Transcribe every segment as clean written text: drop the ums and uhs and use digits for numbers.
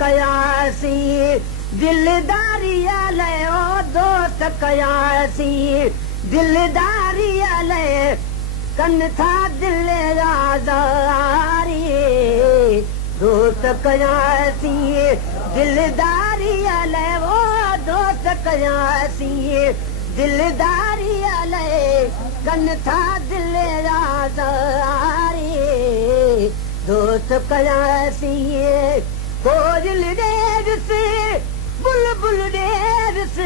कयासी दिलदारी ओ दोस्त कयासी दिलदारी कन था दिल आज़ारी दोस्त कयासी दिलदारी ओ दोस्त कयासी दिलदारी कन था दिल आज़ारी दोस्त कयासी कोयल देवस बुलबुल देवस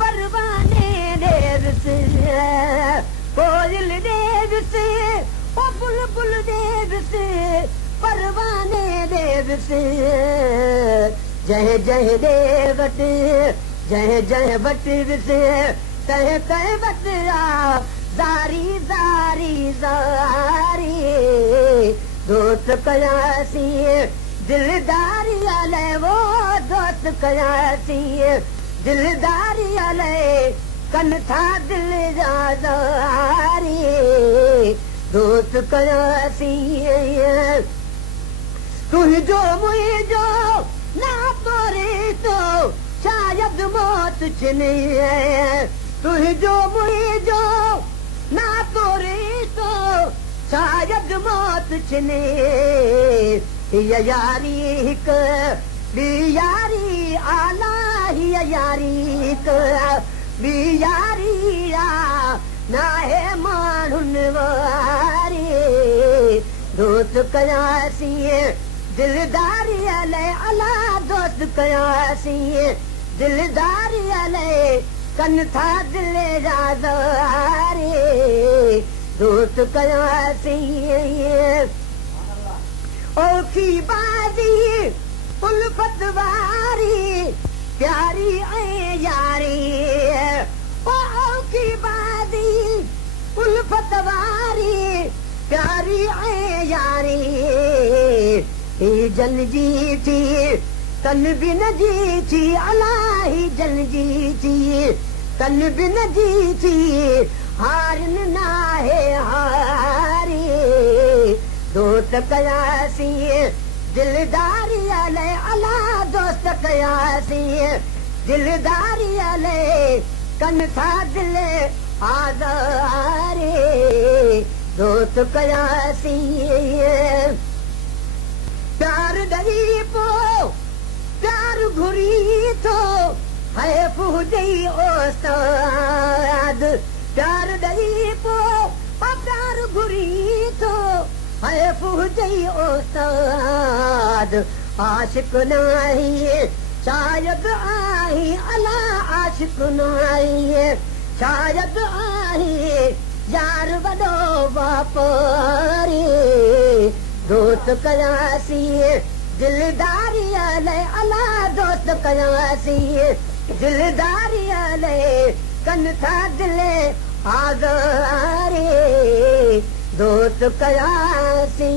परवाने देवस कोयल देवस ओ बुलबुल देवस परवाने देवस जय जय देवट जय जय बट विस कह कह बटरा जारी जारी जारी दोस्त कयासी दिलदारी वो दोस्त कयासी दिलदारी कन था दिल आज़ारी दोस्त कयासी तुझो मुझो ना तोरे तो शायद मौत छिने तुझो मुझो ना तोरे तो शायद मौत छिने हिय यारी हिक ॿी यारी आला हिय यारी हिक ॿी यारी नाहे माण्हुनि वारी दोस्त कयासी दिलदारी अला दोस्त कयासी दिलदारी कन था दिल आज़ारी दोस्त कयासी ओखी बाज़ी उल्फत वारी प्यारी ऐं यारी ओखी बाज़ी उल्फत वारी प्यारी ऐं यारी ही जन जी थी तन बिन जी थी अलाही जन जी थी तन बिन जी थी हारन नाहे हारी दोस्त कयासी दिलदारी अला दोस्त कयासी दिलदारी कन था दिल आज़ारी दोस्त कयासी प्यार डरी पो प्यार घुरी थो है फुजई ओस्ताद प्यार डरी पो प्यार घुरी थो है फुजई ओस्ताद आशिक नाही शायद आही अला आशिक नाही शायद आही यार वॾो वापारी दोस्त कयासी दिलदारी अला दोस्त कयासी दिलदारी कन था दिल आज़ारी दोस्त कयासी